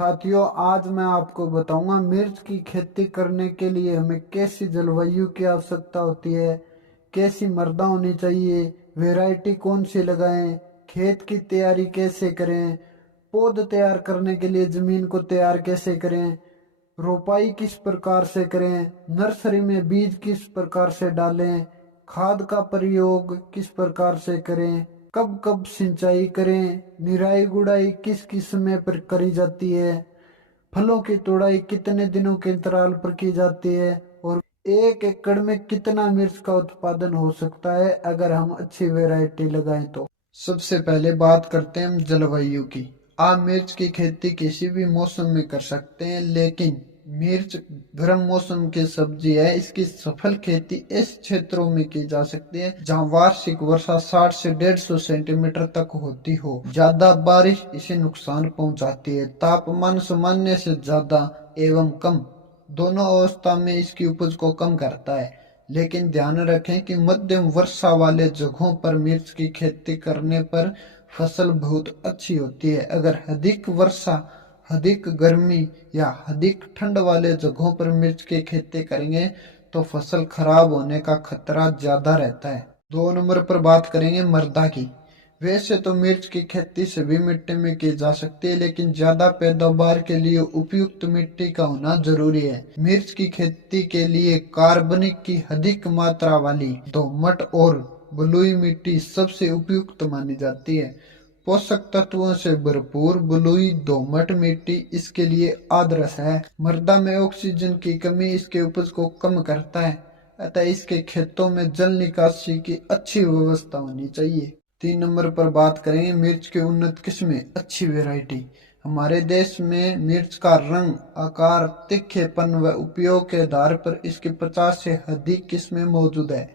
साथियों, आज मैं आपको बताऊंगा मिर्च की खेती करने के लिए हमें कैसी जलवायु की आवश्यकता होती है, कैसी मृदा होनी चाहिए, वैरायटी कौन सी लगाएं, खेत की तैयारी कैसे करें, पौध तैयार करने के लिए जमीन को तैयार कैसे करें, रोपाई किस प्रकार से करें, नर्सरी में बीज किस प्रकार से डालें, खाद का प्रयोग किस प्रकार से करें, कब कब सिंचाई करें, निराई गुड़ाई किस किस समय पर करी जाती है, फलों की तोड़ाई कितने दिनों के अंतराल पर की जाती है और 1 एकड़ में कितना मिर्च का उत्पादन हो सकता है अगर हम अच्छी वैरायटी लगाएं तो। सबसे पहले बात करते हैं हम जलवायु की। आप मिर्च की खेती किसी भी मौसम में कर सकते हैं, लेकिन मिर्च गर्म मौसम की सब्जी है। इसकी सफल खेती इस क्षेत्रों में की जा सकती है जहां वार्षिक वर्षा 60 से 150 सेंटीमीटर तक होती हो। ज्यादा बारिश इसे नुकसान पहुंचाती है। तापमान सामान्य से ज्यादा एवं कम दोनों अवस्था में इसकी उपज को कम करता है। लेकिन ध्यान रखें कि मध्यम वर्षा वाले जगहों पर मिर्च की खेती करने पर फसल बहुत अच्छी होती है। अगर अधिक वर्षा, अधिक गर्मी या अधिक ठंड वाले जगहों पर मिर्च की खेती करेंगे तो फसल खराब होने का खतरा ज्यादा रहता है। 2 नंबर पर बात करेंगे मृदा की। वैसे तो मिर्च की खेती सभी मिट्टी में की जा सकती है, लेकिन ज्यादा पैदावार के लिए उपयुक्त मिट्टी का होना जरूरी है। मिर्च की खेती के लिए कार्बनिक की अधिक मात्रा वाली दोमट और बलुई मिट्टी सबसे उपयुक्त मानी जाती है। पोषक तत्वों से भरपूर बलुई दोमट मिट्टी इसके लिए आदर्श है। मृदा में ऑक्सीजन की कमी इसके उपज को कम करता है, अतः इसके खेतों में जल निकासी की अच्छी व्यवस्था होनी चाहिए। 3 नंबर पर बात करेंगे मिर्च के उन्नत किस्में, अच्छी वैरायटी। हमारे देश में मिर्च का रंग, आकार, तीखेपन व उपयोग के आधार पर इसकी 50 से अधिक किस्में मौजूद है।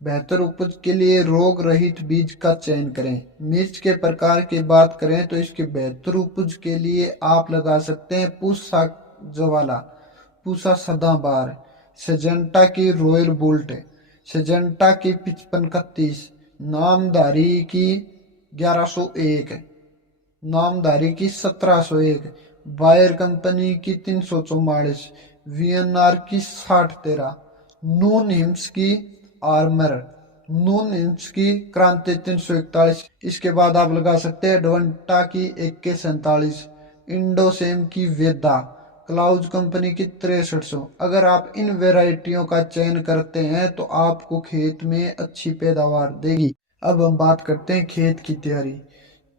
बेहतर उपज के लिए रोग रहित बीज का चयन करें। मिर्च के प्रकार की बात करें तो इसकी बेहतर उपज के लिए आप लगा सकते हैं पूसा जवाला, पूसा सदाबहार, सिजेंटा की रॉयल बुल्ट, सिजेंटा की 5531, नामधारी की 1101, नामधारी की 1701, बायर कंपनी की 344, वीएनआर की 6013, नून हिम्स की आर्मर, नून हिम्स की क्रांति 341। इसके बाद आप लगा सकते हैं एडवंटा की 2147, इंडोसेम की वेदा, क्लाउज कंपनी की 6300। अगर आप इन वेराइटियों का चयन करते हैं तो आपको खेत में अच्छी पैदावार देगी। अब हम बात करते हैं खेत की तैयारी।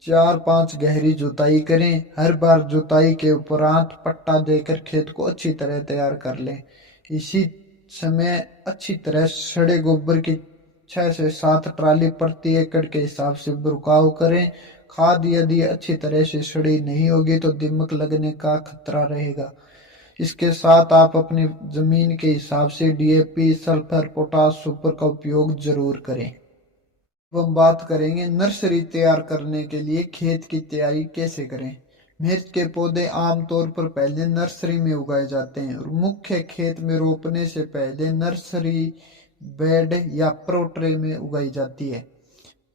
4-5 गहरी जुताई करें। हर बार जुताई के उपरांत पट्टा देकर खेत को अच्छी तरह तैयार कर लें। इसी समय अच्छी तरह सड़े गोबर की 6 से 7 ट्राली प्रति एकड़ के हिसाब से बुरकाव करें। खाद यदि अच्छी तरह से सड़ी नहीं होगी तो दीमक लगने का खतरा रहेगा। इसके साथ आप अपनी जमीन के हिसाब से डीएपी, सल्फर, पोटास, सुपर का उपयोग जरूर करें। अब हम बात करेंगे नर्सरी तैयार करने के लिए खेत की तैयारी कैसे करें। मिर्च के पौधे आमतौर पर पहले नर्सरी में उगाए जाते हैं और मुख्य खेत में रोपने से पहले नर्सरी बेड या प्रो ट्रे में उगाई जाती है।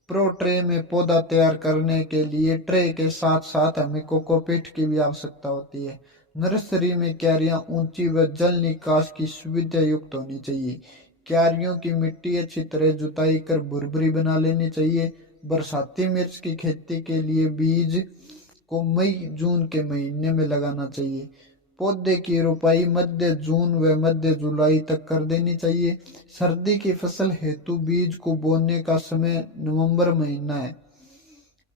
प्रो ट्रे में पौधा तैयार करने के लिए ट्रे के साथ साथ हमें कोकोपीट की भी आवश्यकता होती है। नर्सरी में क्यारियां ऊंची व जल निकास की सुविधा युक्त होनी चाहिए। क्यारियों की मिट्टी अच्छी तरह जुताई कर भुरभुरी बना लेनी चाहिए। बरसाती मिर्च की खेती के लिए बीज को मई जून के महीने में लगाना चाहिए। पौधे की रोपाई मध्य जून व मध्य जुलाई तक कर देनी चाहिए। सर्दी की फसल हेतु बीज को बोने का समय नवंबर महीना है।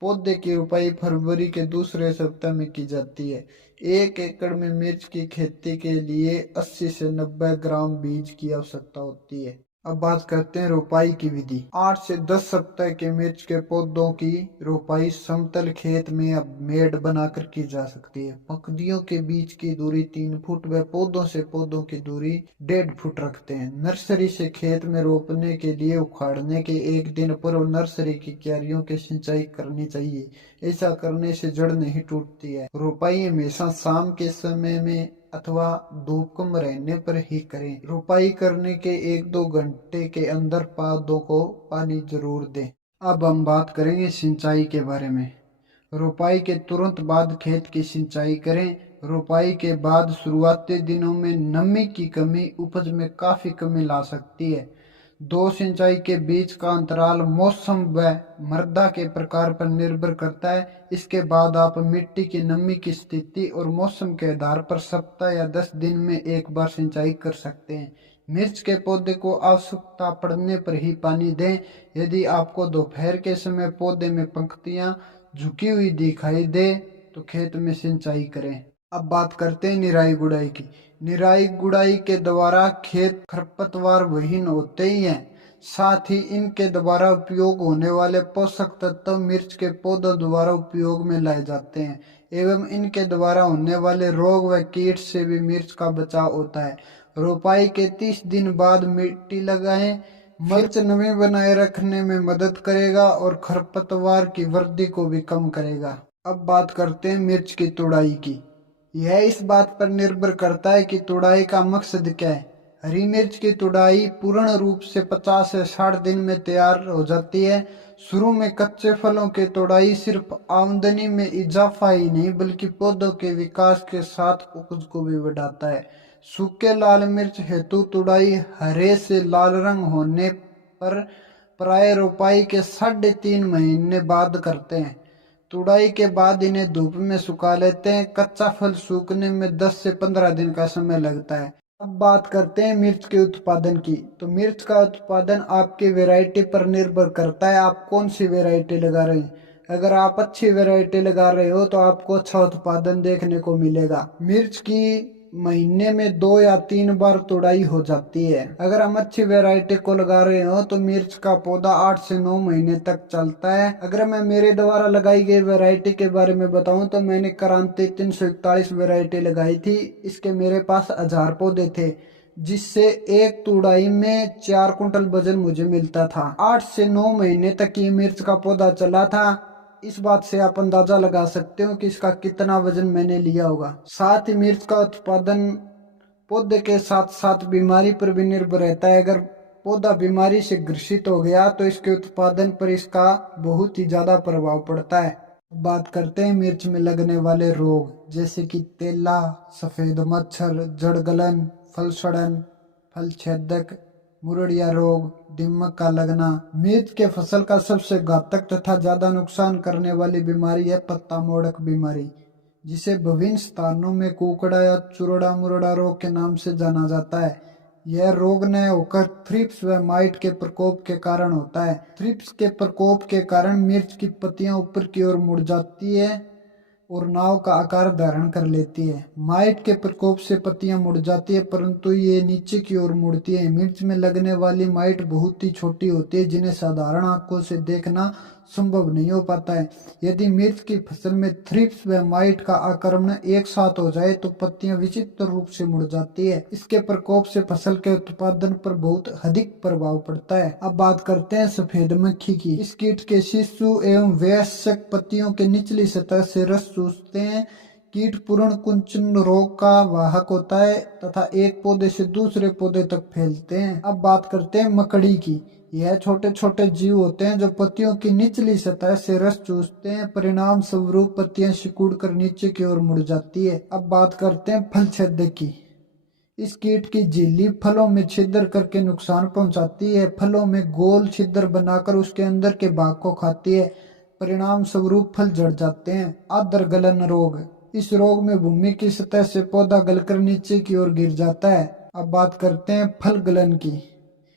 पौधे की रोपाई फरवरी के दूसरे सप्ताह में की जाती है। 1 एकड़ में मिर्च की खेती के लिए 80 से 90 ग्राम बीज की आवश्यकता होती है। अब बात करते हैं रोपाई की विधि। 8 से 10 सप्ताह के मिर्च के पौधों की रोपाई समतल खेत में अब मेड़ बनाकर की जा सकती है। पंक्तियों के बीच की दूरी 3 फुट व पौधों से पौधों की दूरी 1.5 फुट रखते हैं। नर्सरी से खेत में रोपने के लिए उखाड़ने के 1 दिन पूर्व नर्सरी की क्यारियों की सिंचाई करनी चाहिए। ऐसा करने से जड़ नहीं टूटती है। रोपाई हमेशा शाम के समय में अथवा धूप कम रहने पर ही करें। रोपाई करने के 1-2 घंटे के अंदर पौधों को पानी जरूर दें। अब हम बात करेंगे सिंचाई के बारे में। रोपाई के तुरंत बाद खेत की सिंचाई करें। रोपाई के बाद शुरुआती दिनों में नमी की कमी उपज में काफ़ी कमी ला सकती है। दो सिंचाई के बीच का अंतराल मौसम व मृदा के प्रकार पर निर्भर करता है। इसके बाद आप मिट्टी की नमी की स्थिति और मौसम के आधार पर सप्ताह या 10 दिन में एक बार सिंचाई कर सकते हैं। मिर्च के पौधे को आवश्यकता पड़ने पर ही पानी दें। यदि आपको दोपहर के समय पौधे में पंक्तियां झुकी हुई दिखाई दे तो खेत में सिंचाई करें। अब बात करते हैं निराई गुड़ाई की। निराई गुड़ाई के द्वारा खेत खरपतवार विहीन होते ही हैं। साथ ही इनके द्वारा उपयोग होने वाले पोषक तत्व मिर्च के पौधों द्वारा उपयोग में लाए जाते हैं एवं इनके द्वारा होने वाले रोग व कीट से भी मिर्च का बचाव होता है। रोपाई के 30 दिन बाद मिट्टी लगाएं। मिर्च नमी बनाए रखने में मदद करेगा और खरपतवार की वृद्धि को भी कम करेगा। अब बात करते हैं मिर्च की तुड़ाई की। यह इस बात पर निर्भर करता है कि तुड़ाई का मकसद क्या है। हरी मिर्च की तुड़ाई पूर्ण रूप से 50 से 60 दिन में तैयार हो जाती है। शुरू में कच्चे फलों की तुड़ाई सिर्फ आमदनी में इजाफा ही नहीं बल्कि पौधों के विकास के साथ उपज को भी बढ़ाता है। सूखे लाल मिर्च हेतु तुड़ाई हरे से लाल रंग होने पर प्राय रोपाई के 3.5 महीने बाद करते हैं। तुड़ाई के बाद इन्हें धूप में सुखा लेते हैं। कच्चा फल सूखने में 10 से 15 दिन का समय लगता है। अब बात करते हैं मिर्च के उत्पादन की। तो मिर्च का उत्पादन आपकी वैरायटी पर निर्भर करता है, आप कौन सी वैरायटी लगा रहे हैं। अगर आप अच्छी वैरायटी लगा रहे हो तो आपको अच्छा उत्पादन देखने को मिलेगा। मिर्च की महीने में 2 या 3 बार तुड़ाई हो जाती है। अगर हम अच्छी वैरायटी को लगा रहे हो तो मिर्च का पौधा 8 से 9 महीने तक चलता है। अगर मैं मेरे द्वारा लगाई गई वैरायटी के बारे में बताऊं तो मैंने क्रांति 341 वैरायटी लगाई थी। इसके मेरे पास 1000 पौधे थे जिससे एक तुड़ाई में 4 कुंटल वजन मुझे मिलता था। 8 से 9 महीने तक ये मिर्च का पौधा चला था। इस बात से आप अंदाजा लगा सकते हो कि इसका कितना वजन मैंने लिया होगा। साथ ही मिर्च का उत्पादन पौधे के साथ साथ बीमारी पर भी निर्भर रहता है। अगर पौधा बीमारी से ग्रसित हो गया तो इसके उत्पादन पर इसका बहुत ही ज्यादा प्रभाव पड़ता है। बात करते हैं मिर्च में लगने वाले रोग जैसे कि तेला, सफेद मच्छर, जड़ गलन, फल सड़न, फल छेदक, मुरड़िया रोग, दीमक का लगना। मिर्च के फसल का सबसे घातक तथा ज्यादा नुकसान करने वाली बीमारी है पत्ता मोड़क बीमारी, जिसे विभिन्न स्थानों में कुकड़ा या चुरड़ा मुरड़ा रोग के नाम से जाना जाता है। यह रोग न होकर थ्रिप्स व माइट के प्रकोप के कारण होता है। थ्रिप्स के प्रकोप के कारण मिर्च की पत्तियां ऊपर की ओर मुड़ जाती है और नाव का आकार धारण कर लेती है। माइट के प्रकोप से पत्तियां मुड़ जाती है परंतु ये नीचे की ओर मुड़ती है। मिर्च में लगने वाली माइट बहुत ही छोटी होती है जिन्हें साधारण आंखों से देखना संभव नहीं हो पाता है। यदि मिर्च की फसल में थ्रिप्स व माइट का आक्रमण एक साथ हो जाए तो पत्तियां विचित्र रूप से मुड़ जाती है। इसके प्रकोप से फसल के उत्पादन पर बहुत अधिक प्रभाव पड़ता है। अब बात करते हैं सफेद मक्खी की। इस कीट के शिशु एवं वयस्क पत्तियों के निचली सतह से रस चूसते हैं। कीट पूर्ण कुंचन रोग का वाहक होता है तथा एक पौधे से दूसरे पौधे तक फैलते हैं। अब बात करते हैं मकड़ी की। यह छोटे छोटे जीव होते हैं जो पत्तियों की निचली सतह से रस चूसते हैं। परिणाम स्वरूप पत्तियां सिकुड़ कर नीचे की ओर मुड़ जाती है। अब बात करते हैं फल छेदक की। इस कीट की झिल्ली फलों में छिद्र करके नुकसान पहुंचाती है। फलों में गोल छिद्र बनाकर उसके अंदर के भाग को खाती है। परिणाम स्वरूप फल झड़ जाते हैं। आद्र गलन रोग। इस रोग में भूमि की सतह से पौधा गलकर नीचे की ओर गिर जाता है। अब बात करते हैं फल गलन की।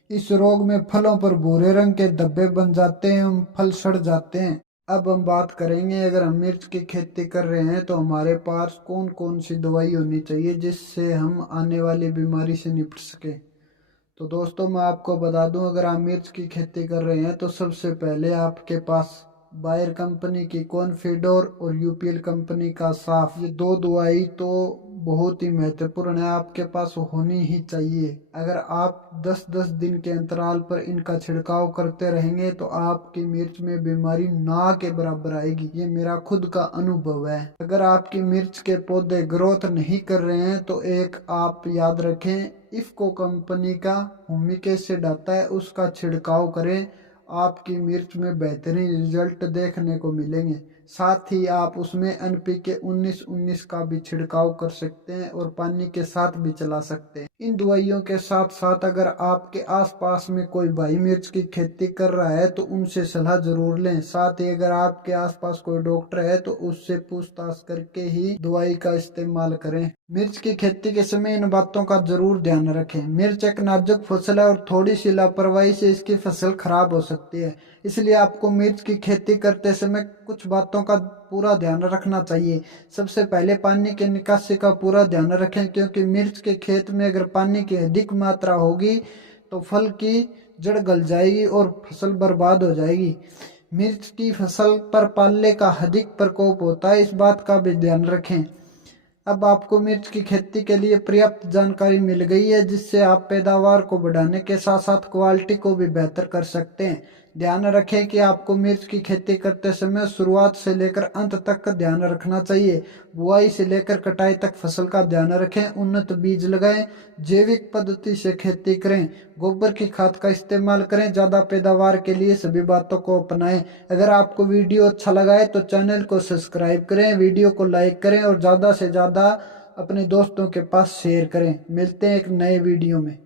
इस रोग में फलों पर भूरे रंग के धब्बे बन जाते हैं एवं फल सड़ जाते हैं। अब हम बात करेंगे अगर हम मिर्च की खेती कर रहे हैं तो हमारे पास कौन कौन सी दवाई होनी चाहिए जिससे हम आने वाली बीमारी से निपट सके। तो दोस्तों मैं आपको बता दूं अगर आप मिर्च की खेती कर रहे हैं तो सबसे पहले आपके पास बायर कंपनी की कॉन्फिडोर और यूपीएल कंपनी का साफ, ये 2 दवाई तो बहुत ही महत्वपूर्ण है, आपके पास होनी ही चाहिए। अगर आप 10-10 दिन के अंतराल पर इनका छिड़काव करते रहेंगे तो आपकी मिर्च में बीमारी ना के बराबर आएगी। ये मेरा खुद का अनुभव है। अगर आपकी मिर्च के पौधे ग्रोथ नहीं कर रहे हैं तो एक आप याद रखें, इफ्को कंपनी का हुमिक एसिड आता है उसका छिड़काव करें, आपकी मिर्च में बेहतरीन रिजल्ट देखने को मिलेंगे। साथ ही आप उसमें NPK 19-19 का भी छिड़काव कर सकते हैं और पानी के साथ भी चला सकते हैं। इन दवाइयों के साथ साथ अगर आपके आसपास में कोई भाई मिर्च की खेती कर रहा है तो उनसे सलाह जरूर लें। साथ ही अगर आपके आसपास कोई डॉक्टर है तो उससे पूछताछ करके ही दवाई का इस्तेमाल करें। मिर्च की खेती के समय इन बातों का जरूर ध्यान रखें। मिर्च एक नाजुक फसल है और थोड़ी सी लापरवाही से इसकी फसल खराब हो सकती है, इसलिए आपको मिर्च की खेती करते समय कुछ बातों का पूरा ध्यान रखना चाहिए। सबसे पहले पानी के निकासी का पूरा ध्यान रखें, क्योंकि मिर्च के खेत में अगर पानी की अधिक मात्रा होगी तो फल की जड़ गल जाएगी और फसल बर्बाद हो जाएगी। मिर्च की फसल पर पाले का अधिक प्रकोप होता है, इस बात का भी ध्यान रखें। अब आपको मिर्च की खेती के लिए पर्याप्त जानकारी मिल गई है, जिससे आप पैदावार को बढ़ाने के साथ साथ क्वालिटी को भी बेहतर कर सकते हैं। ध्यान रखें कि आपको मिर्च की खेती करते समय शुरुआत से लेकर अंत तक का ध्यान रखना चाहिए। बुआई से लेकर कटाई तक फसल का ध्यान रखें, उन्नत बीज लगाएं, जैविक पद्धति से खेती करें, गोबर की खाद का इस्तेमाल करें। ज्यादा पैदावार के लिए सभी बातों को अपनाएं। अगर आपको वीडियो अच्छा लगा है तो चैनल को सब्सक्राइब करें, वीडियो को लाइक करें और ज्यादा से ज्यादा अपने दोस्तों के पास शेयर करें। मिलते हैं एक नए वीडियो में।